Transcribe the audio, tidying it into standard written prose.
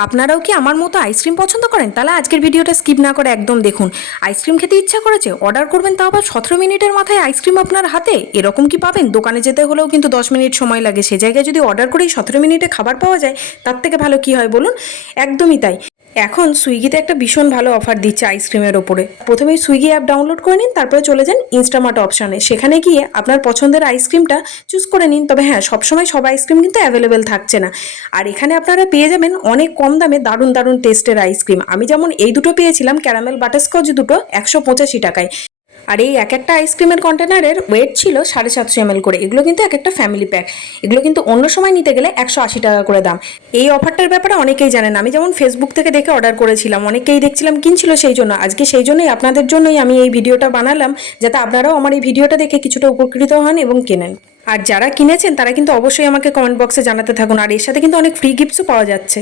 আপনারাও কি আমার মতো আইসক্রিম পছন্দ করেন? তাহলে আজকের ভিডিওটা স্কিপ না করে একদম দেখুন। আইসক্রিম খেতে ইচ্ছা করেছে, অর্ডার করবেন, তাও আবার 17 মিনিটের মাথায় আইসক্রিম আপনার হাতে। এরকম কি পাবেন? দোকানে যেতে হলেও কিন্তু 10 মিনিট সময় লাগে, সে জায়গায় যদি অর্ডার করেই 17 মিনিটে খাবার পাওয়া যায়, তার থেকে ভালো কি হয় বলুন? একদমই তাই। এখন সুইগিতে একটা ভীষণ ভালো অফার দিচ্ছে আইসক্রিমের ওপরে। প্রথমেই সুইগি অ্যাপ ডাউনলোড করে নিন, তারপরে চলে যান ইনস্টামার্ট অপশানে। সেখানে গিয়ে আপনার পছন্দের আইসক্রিমটা চুজ করে নিন। তবে হ্যাঁ, সবসময় সব আইসক্রিম কিন্তু অ্যাভেলেবেল থাকছে না। আর এখানে আপনারা পেয়ে যাবেন অনেক কম দামে দারুণ দারুণ টেস্টের আইসক্রিম। আমি যেমন এই দুটো পেয়েছিলাম, ক্যারামেল বাটারস্কচ দুটো 185 টাকায়। আর এই এক একটা আইসক্রিমের কন্টেনারের ওয়েট ছিল 750 ml করে। এগুলো কিন্তু এক একটা ফ্যামিলি প্যাক। এগুলো কিন্তু অন্য সময় নিতে গেলে 180 টাকা করে দাম। এই অফারটার ব্যাপারে অনেকেই জানেন। আমি যেমন ফেসবুক থেকে দেখে অর্ডার করেছিলাম, অনেকেই দেখছিলাম কিনছিল, সেই জন্য আজকে সেই জন্যই আপনাদের জন্যই আমি এই ভিডিওটা বানালাম, যাতে আপনারাও আমার এই ভিডিওটা দেখে কিছুটা উপকৃত হন এবং কেনেন। আর যারা কিনেছেন তারা কিন্তু অবশ্যই আমাকে কমেন্ট বক্সে জানাতে থাকুন। আর এর সাথে কিন্তু অনেক ফ্রি গিফটসও পাওয়া যাচ্ছে।